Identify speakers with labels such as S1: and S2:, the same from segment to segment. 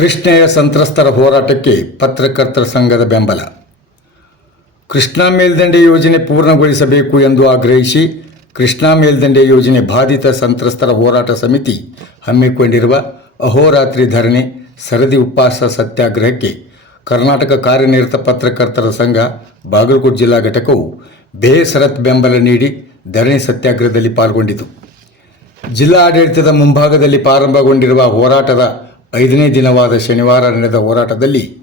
S1: ಕೃಷ್ಣೆಯ ಸಂತ್ರಸ್ತರ ಹೋರಾಟಕ್ಕೆ ಪತ್ರಕರ್ತರ ಸಂಘದ ಬೆಂಬಲ. ಕೃಷ್ಣಾ ಮೇಲ್ದಂಡೆ ಯೋಜನೆ ಪೂರ್ಣಗೊಳಿಸಬೇಕು ಎಂದು ಆಗ್ರಹಿಸಿ ಕೃಷ್ಣಾ ಮೇಲ್ದಂಡೆ ಯೋಜನೆ ಬಾಧಿತ ಸಂತ್ರಸ್ತರ ಹೋರಾಟ ಸಮಿತಿ ಹಮ್ಮಿಕೊಂಡಿರುವ ಅಹೋರಾತ್ರಿ ಧರಣಿ ಸರದಿ ಉಪವಾಸ ಸತ್ಯಾಗ್ರಹಕ್ಕೆ ಕರ್ನಾಟಕ ಕಾರ್ಯನಿರತ ಪತ್ರಕರ್ತರ ಸಂಘ, ಬಾಗಲಕೋಟೆ ಜಿಲ್ಲಾ ಘಟಕವು ಬೇಸರತ್ ಬೆಂಬಲ ನೀಡಿ ಧರಣಿ ಸತ್ಯಾಗ್ರಹದಲ್ಲಿ ಪಾಲ್ಗೊಂಡಿತು. ಜಿಲ್ಲಾ ಆಡಳಿತದ ಮುಂಭಾಗದಲ್ಲಿ ಪ್ರಾರಂಭಗೊಂಡಿರುವ ಹೋರಾಟದ ಐದನೇ ದಿನವಾದ ಶನಿವಾರ ನಡೆದ ಹೋರಾಟದಲ್ಲಿ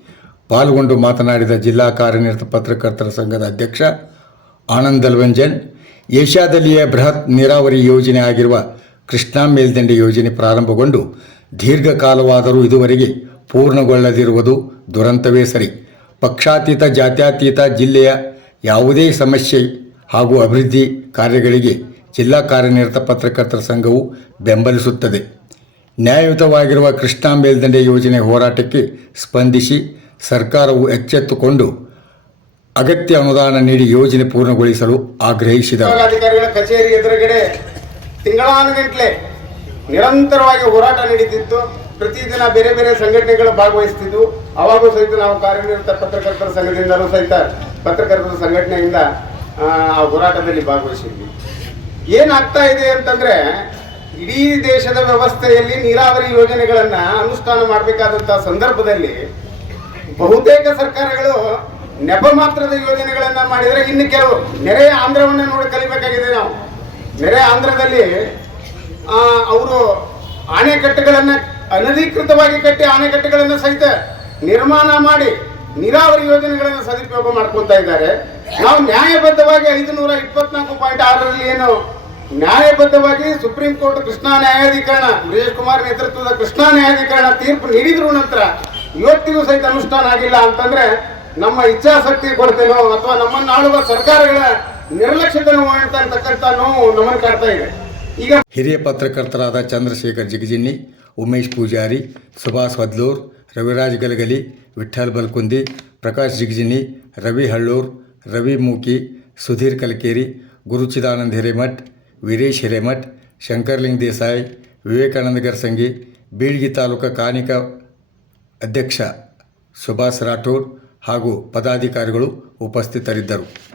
S1: ಪಾಲ್ಗೊಂಡು ಮಾತನಾಡಿದ ಜಿಲ್ಲಾ ಕಾರ್ಯನಿರತ ಪತ್ರಕರ್ತರ ಸಂಘದ ಅಧ್ಯಕ್ಷ ಆನಂದ್ ದಲ್ವಂಜನ್ ಏಷ್ಯಾದಲ್ಲಿಯೇ ಬೃಹತ್ ನೀರಾವರಿ ಯೋಜನೆ ಆಗಿರುವ ಕೃಷ್ಣಾ ಮೇಲ್ದಂಡೆ ಯೋಜನೆ ಪ್ರಾರಂಭಗೊಂಡು ದೀರ್ಘಕಾಲವಾದರೂ ಇದುವರೆಗೆ ಪೂರ್ಣಗೊಳ್ಳದಿರುವುದು ದುರಂತವೇ ಸರಿ. ಪಕ್ಷಾತೀತ, ಜಾತ್ಯತೀತ ಜಿಲ್ಲೆಯ ಯಾವುದೇ ಸಮಸ್ಯೆ ಹಾಗೂ ಅಭಿವೃದ್ಧಿ ಕಾರ್ಯಗಳಿಗೆ ಜಿಲ್ಲಾ ಕಾರ್ಯನಿರತ ಪತ್ರಕರ್ತರ ಸಂಘವು ಬೆಂಬಲಿಸುತ್ತದೆ. ನ್ಯಾಯಯುತವಾಗಿರುವ ಕೃಷ್ಣಾ ಮೇಲ್ದಂಡೆ ಯೋಜನೆ ಹೋರಾಟಕ್ಕೆ ಸ್ಪಂದಿಸಿ ಸರ್ಕಾರವು ಎಚ್ಚೆತ್ತುಕೊಂಡು ಅಗತ್ಯ ಅನುದಾನ ನೀಡಿ ಯೋಜನೆ ಪೂರ್ಣಗೊಳಿಸಲು ಆಗ್ರಹಿಸಿದ
S2: ಅಧಿಕಾರಿಗಳ ಕಚೇರಿ ಎದುರುಗಡೆ ತಿಂಗಳಾನುಗಂಟ್ಲೆ ನಿರಂತರವಾಗಿ ಹೋರಾಟ ನಡೀತಿತ್ತು ಪ್ರತಿದಿನ ಬೇರೆ ಬೇರೆ ಸಂಘಟನೆಗಳು ಭಾಗವಹಿಸ್ತಿದ್ವು ಅವಾಗೂ ಸಹಿತ ನಾವು ಕಾರ್ಯನಿರತ ಪತ್ರಕರ್ತರ ಸಂಘದಿಂದಲೂ ಸಹಿತ ಪತ್ರಕರ್ತರ ಸಂಘಟನೆಯಿಂದ ಆ, ಹೋರಾಟದಲ್ಲಿ ಭಾಗವಹಿಸಿದ್ವಿ. ಏನಾಗ್ತಾ ಇದೆ ಅಂತಂದ್ರೆ ಇಡೀ ದೇಶದ ವ್ಯವಸ್ಥೆಯಲ್ಲಿ ನೀರಾವರಿ ಯೋಜನೆಗಳನ್ನ ಅನುಷ್ಠಾನ ಮಾಡಬೇಕಾದಂತಹ ಸಂದರ್ಭದಲ್ಲಿ ಬಹುತೇಕ ಸರ್ಕಾರಗಳು ನೆಪ ಮಾತ್ರದ ಯೋಜನೆಗಳನ್ನ ಮಾಡಿದರೆ ಇನ್ನು ಕೆಲವು ನೆರೆಯ ಆಂಧ್ರವನ್ನ ನೋಡಿ ಕಲಿಬೇಕಾಗಿದೆ ನಾವು. ನೆರೆ ಆಂಧ್ರದಲ್ಲಿ ಅವರು ಆಣೆಕಟ್ಟುಗಳನ್ನು ಅನಧಿಕೃತವಾಗಿ ಕಟ್ಟಿ ಆಣೆಕಟ್ಟುಗಳನ್ನು ಸಹಿತ ನಿರ್ಮಾಣ ಮಾಡಿ ನೀರಾವರಿ ಯೋಜನೆಗಳನ್ನು ಸದುಪಯೋಗ ಮಾಡ್ಕೊತಾ ಇದ್ದಾರೆ. ನಾವು ನ್ಯಾಯಬದ್ಧವಾಗಿ ಐದು ನೂರ ಇಪ್ಪತ್ನಾಲ್ಕು ಪಾಯಿಂಟ್ ಆರರಲ್ಲಿ ಏನು ನ್ಯಾಯಬದ್ಧವಾಗಿ ಸುಪ್ರೀಂ ಕೋರ್ಟ್ ಕೃಷ್ಣಾ ನ್ಯಾಯಾಧಿಕರಣ ಸುರೇಶ್ ಕುಮಾರ್ ನೇತೃತ್ವದ ಕೃಷ್ಣಾ ನ್ಯಾಯಾಧಿಕರಣ ತೀರ್ಪು ನೀಡಿದ್ರು ನಂತರ ಇವತ್ತಿಗೂ ಸಹಿತ ಅನುಷ್ಠಾನ ಆಗಿಲ್ಲ ಅಂತಂದ್ರೆ ನಮ್ಮ ಇಚ್ಛಾಶಕ್ತಿ ಕೊರತೆನೋ ಅಥವಾ ನಮ್ಮನ್ನು ಆಳುವ ಸರ್ಕಾರಗಳ ನಿರ್ಲಕ್ಷ್ಯತೆನೋ ಮಾಡ್ತಕ್ಕಂಥ ನೋವು ನಮ್ಮನ್ನು ಕಾಡ್ತಾ ಇದೆ. ಈಗ
S1: ಹಿರಿಯ ಪತ್ರಕರ್ತರಾದ ಚಂದ್ರಶೇಖರ್ ಜಿಗಜಿನ್ನಿ, ಉಮೇಶ್ ಪೂಜಾರಿ, ಸುಭಾಷ್ ವದ್ಲೂರ್, ರವಿರಾಜ್ ಗಲಗಲಿ, ವಿಠ್ಠಲ್ ಬಲ್ಕುಂದಿ, ಪ್ರಕಾಶ್ ಜಿಗಜಿನಿ ರವಿ ಹಳ್ಳೂರ್, ರವಿ ಮೂಕಿ, ಸುಧೀರ್ ಕಲಕೇರಿ, ಗುರುಚಿದಾನಂದ್ ಹಿರೇಮಠ್ ವೀರೇಶ್ ಹಿರೇಮಠ್, ಶಂಕರ್ಲಿಂಗ್ ದೇಸಾಯಿ ವಿವೇಕಾನಂದ ಗರ್ಸಂಗಿ ಬೀಳ್ಗಿ ತಾಲೂಕು ಕಾನಿಕ ಅಧ್ಯಕ್ಷ ಸುಭಾಷ್ ರಾಠೋಡ್ ಹಾಗೂ ಪದಾಧಿಕಾರಿಗಳು ಉಪಸ್ಥಿತರಿದ್ದರು.